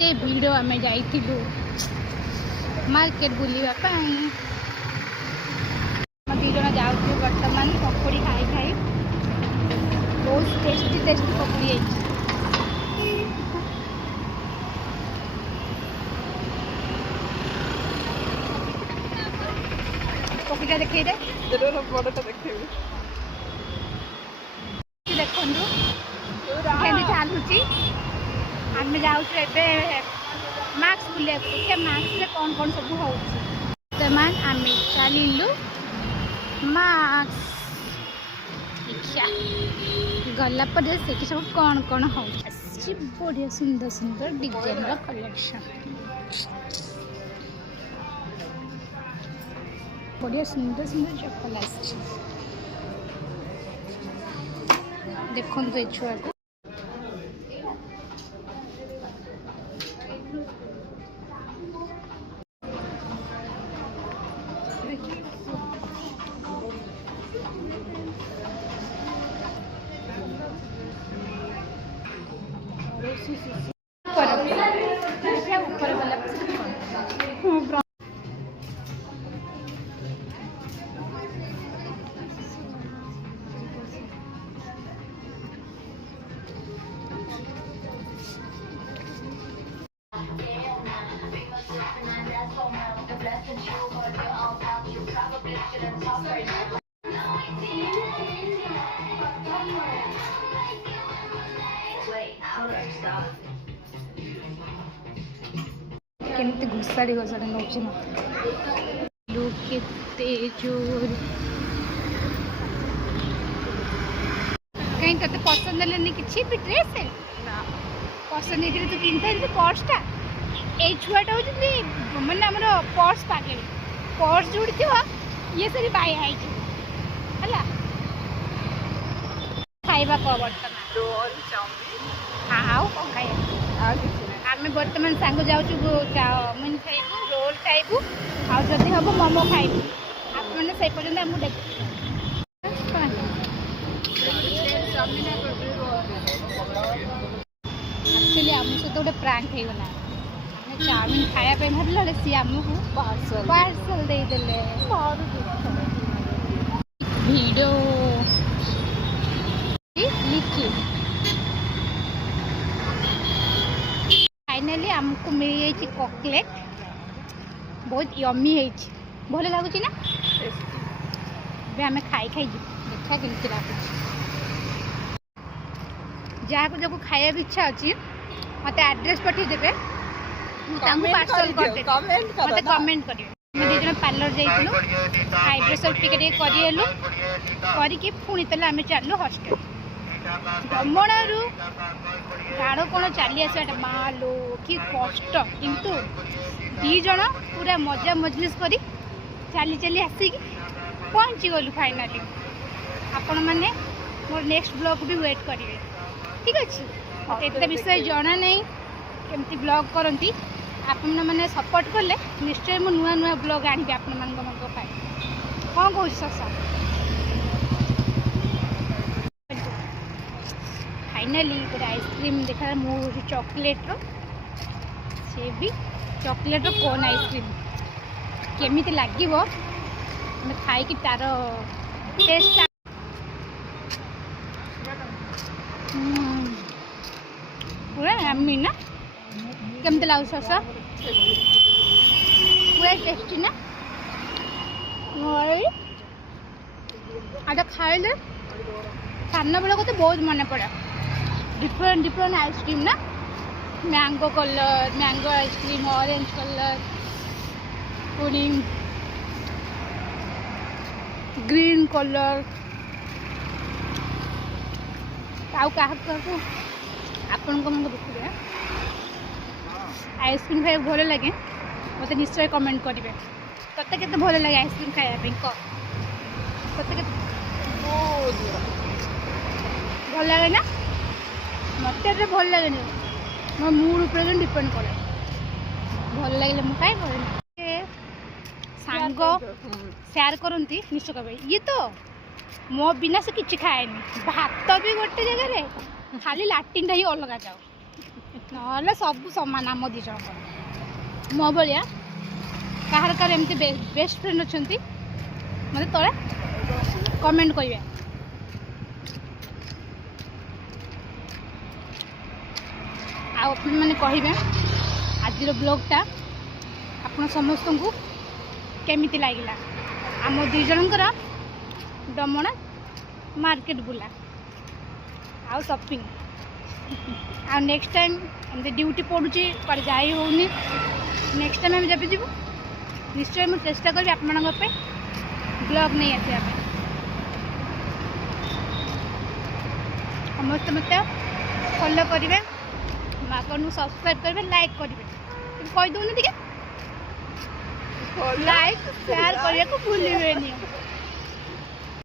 ये वीडियो आम जाइलु मार्केट बुलवा दी जन जाऊँ बर्तमान पकोड़ी खाई खाई बहुत टेस्टी टेस्टी पकोड़ी पकोड़ा देखिए बड़टा देखे देखु चलुची आम जाऊँ मार्क्स बुलिया देखिए मार्क्स कौन कौन सब हो बर्तमान आम चलू मार्क्स देखिया गलापर से सब कौन कौन हो बढ़िया सुंदर सुंदर डिजाइन कलेक्शन बढ़िया सुंदर सुंदर चप्पल देखो ये छुआ को ऊपर वाला केमती घोषाड़ी घोषाड़ी नौ लोग केते जोर कहीं ते पसंद हेनी कि ड्रेस पसंद होती तो किन था पर्सटा ये छुआटा हूँ मैंने आम पर्स पागे पर्स जोड़ी थी ये सरी बाया है खाଇବା कौन बर्तमान आउ कौन खाइबा आम बर्तमान सांग जाऊँ चाउमिन खाइबू रोल खाइबू आदि हम मोमो खाइबू आप मैंने से पर्यटन आमको देख एक्चुअली आम सहित गोटे प्रांक होगला चाउमिन खायापी भाविल सी आमको पार्सल देदेले वीडियो लिखी फाइनाली आमको मिल जाए कटलेट बहुत यमी है भल लगुच ना आम खाई खाई देखा केमती लगुच जहाँ को जो खाया इच्छा अच्छी मत एड्रेस पठेदेवे पार्सल कर मत कमेंट करेंगे दी जन पार्लर जाइलु आईब्रो सब टिके करलु करके पुणी तेल आम चलू हस्टेल भ्रमणु गाड़ कौन चली आसा मालो कि कष्ट किंतु दी जन पूरा मजा मजलिस करी चली चली आसिक पहुँची गलु फाइनाली आपण मैंने मोर नेक्स्ट ब्लॉग भी वेट करेंगे ठीक अच्छे मत विषय जना नहीं केमती ब्लॉग करती आपण मैंने सपोर्ट कले निश्चय मु नुआ नुआ ब्लॉग आनी आपण मान कौन कौन ससा फाइनाली गोटे आइसक्रीम देखा मु चॉकलेट से भी चॉकलेट कोन आइसक्रीम केमिति लागिवो हम खाई कि तार टेस्ट पूरा यम्मी ना केमती लागु ससा पूरा टेस्टी ना आधा खाइले सामना बेला को बहुत मन पड़ा डिफरेंट डिफरेंट आइसक्रीम ना mango colour mango ice cream orange colour पुणी ग्रीन कलर आउ क्या आपण को देखिए आइसक्रीम खाया भल लगे मत निश्चय कमेंट करेंगे तते के भल लगे आइसक्रीम खायापी कह भल लगे ना मत भल लगे मो मूड ऊपर डिपेंड करे भल लगे मुझे खाए सांग शेयर करती निश्चय कहे ये तो मो बिना से किसी खाएनी भात भी गोटे जगह खाली लाट्रिन ही अलग जाओ ନହେଲେ ସବୁ ସମାନ ଆମ ଦୁଇ ଜଣଙ୍କର। ମୋ ଭଳିଆ କାହାର କାହାର ଏମିତି ବେଷ୍ଟ ଫ୍ରେଣ୍ଡ ଅଛନ୍ତି ମୋତେ ତଳେ କମେଣ୍ଟ କରିବେ। ଆଉ ଆପଣମାନେ କହିବେ ଆଜିର ବ୍ଲଗ୍ଟା ଆପଣ ସମସ୍ତଙ୍କୁ କେମିତି ଲାଗିଲା। ଆମ ଦୁଇ ଜଣଙ୍କର ଡମଣା ମାର୍କେଟ ବୁଲା ଆଉ ସପିଂ। ଆଉ ନେକ୍ସଟ ଟାଇମ୍ ଏମିତି ଡ୍ୟୁଟି ପଡ଼ୁଛି କୁଆଡ଼େ ଯାଇ ହେଉନି। ନେକ୍ସଟ ଟାଇମ୍ ଆମେ ଯେବେ ଯିବୁ ନିଶ୍ଚୟ ମୁଁ ଚେଷ୍ଟା କରିବି ଆପଣମାନଙ୍କ ପାଇଁ ବ୍ଲଗ୍ ନେଇ ଆସିବା ପାଇଁ। ସମସ୍ତେ ମୋତେ ଫଲୋ କରିବେ, ମୋ ଆକାଉଣ୍ଟକୁ ସବସ୍କ୍ରାଇବ୍ କରିବେ, ଲାଇକ୍ କରିବେ। କହିଦେଉନି ଟିକେ ଲାଇକ୍ ସେୟାର କରିବାକୁ ଭୁଲିବେନି।